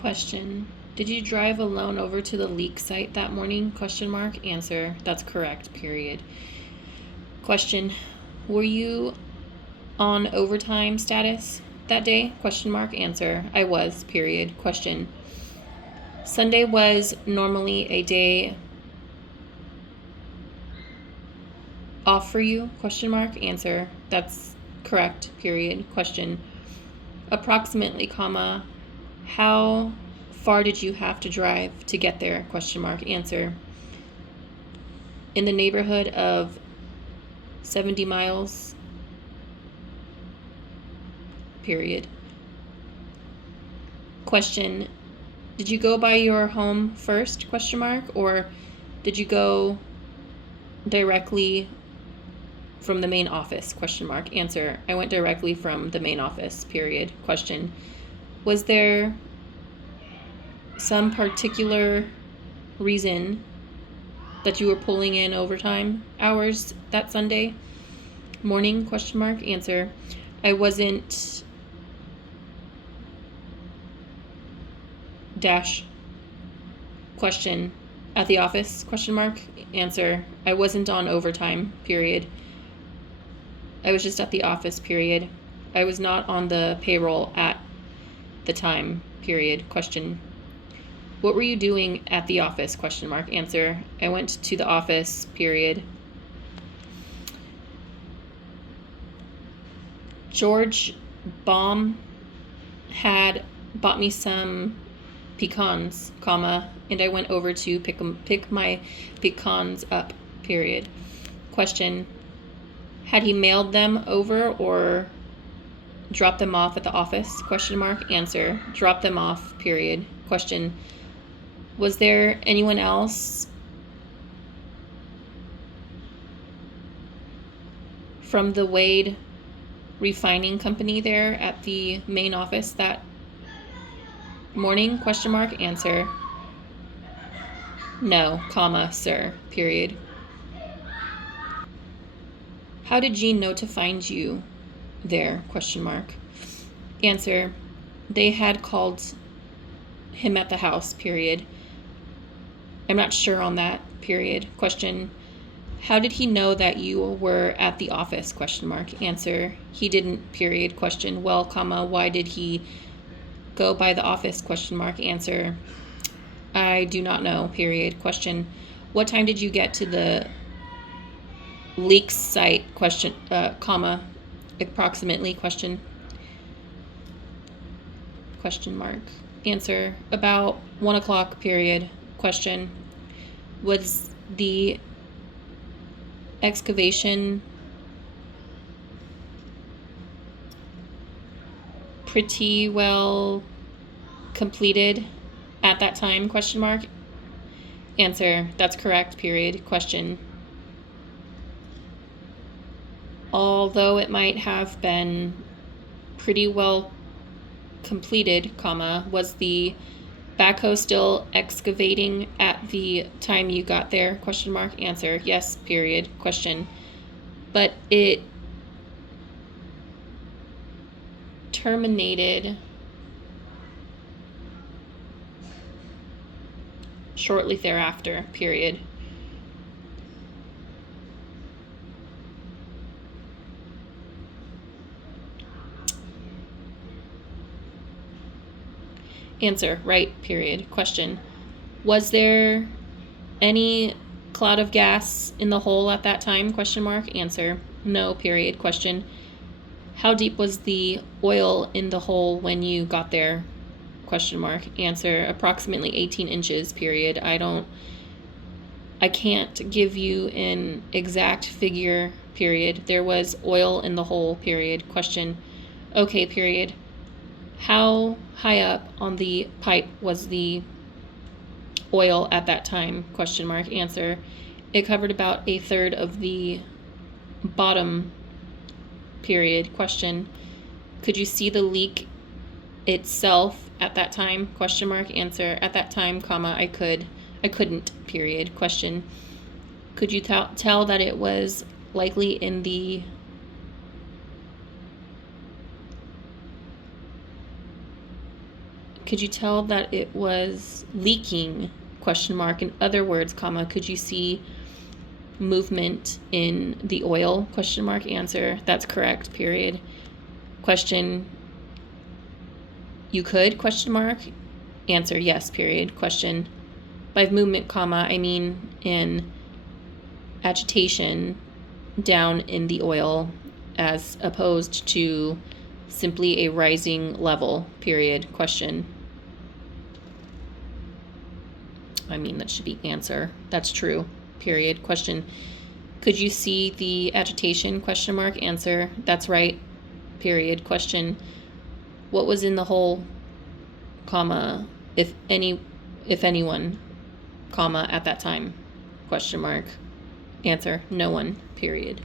Question. Did you drive alone over to the leak site that morning? Answer. That's correct. Period. Question. Were you on overtime status that day? Answer. I was. Period. Question. Sunday was normally a day off for you? Answer. That's correct. Period. Question. Approximately, comma, how far did you have to drive to get there? Answer. In the neighborhood of 70 miles. Period. Question. Did you go by your home first? Or did you go directly from the main office? Answer. I went directly from the main office. Period. Question. Was there some particular reason that you were pulling in overtime hours that Sunday morning? Answer. I wasn't dash question at the office? Answer. I wasn't on overtime. Period. I was just at the office. Period. I was not on the payroll at the time. Period. Question. What were you doing at the office? Answer. I went to the office. Period. George Baum had bought me some pecans, comma, and I went over to pick my pecans up. Period. Question. Had he mailed them over or dropped them off at the office? Answer. Dropped them off. Period. Question. Was there anyone else from the Wade Refining Company there at the main office that morning? Answer. No, comma, sir. Period. How did Gene know to find you there? Answer. They had called him at the house. Period. I'm not sure on that. Period. Question. How did he know that you were at the office? Answer. He didn't. Period. Question. Well, comma, why did he go by the office? Answer. I do not know. Period. Question. What time did you get to the leak site? Comma, approximately? Question mark. Answer. About 1 o'clock. Period. Question. Was the excavation pretty well completed at that time? Answer. That's correct. Period. Question. Although it might have been pretty well completed, comma, was the backhoe still excavating at the time you got there? Answer. Yes. Period. Question. But it terminated shortly thereafter. Period. Answer. Right. Period. Question. Was there any cloud of gas in the hole at that time? Answer. No. Period. Question. How deep was the oil in the hole when you got there? Answer. Approximately 18 inches. Period. I can't give you an exact figure. Period. There was oil in the hole. Period. Question. Okay. Period. How high up on the pipe was the oil at that time? Answer. It covered about a third of the bottom. Period. Question. Could you see the leak itself at that time? Answer. At that time, comma, I couldn't. Period. Question. Could you tell that it was likely in the could you tell that it was leaking? Question mark. In other words, comma, could you see movement in the oil? Question mark. Answer, that's correct, period. Question, you could? Question mark. Answer, yes, period. Question, by movement, comma, I mean in agitation down in the oil as opposed to simply a rising level, period. Question, I mean, that should be answer. That's true, period. Question, could you see the agitation? Question mark. Answer, that's right, period. Question, what was in the hole, comma, if anyone, comma, at that time? Question mark. Answer, no one, period.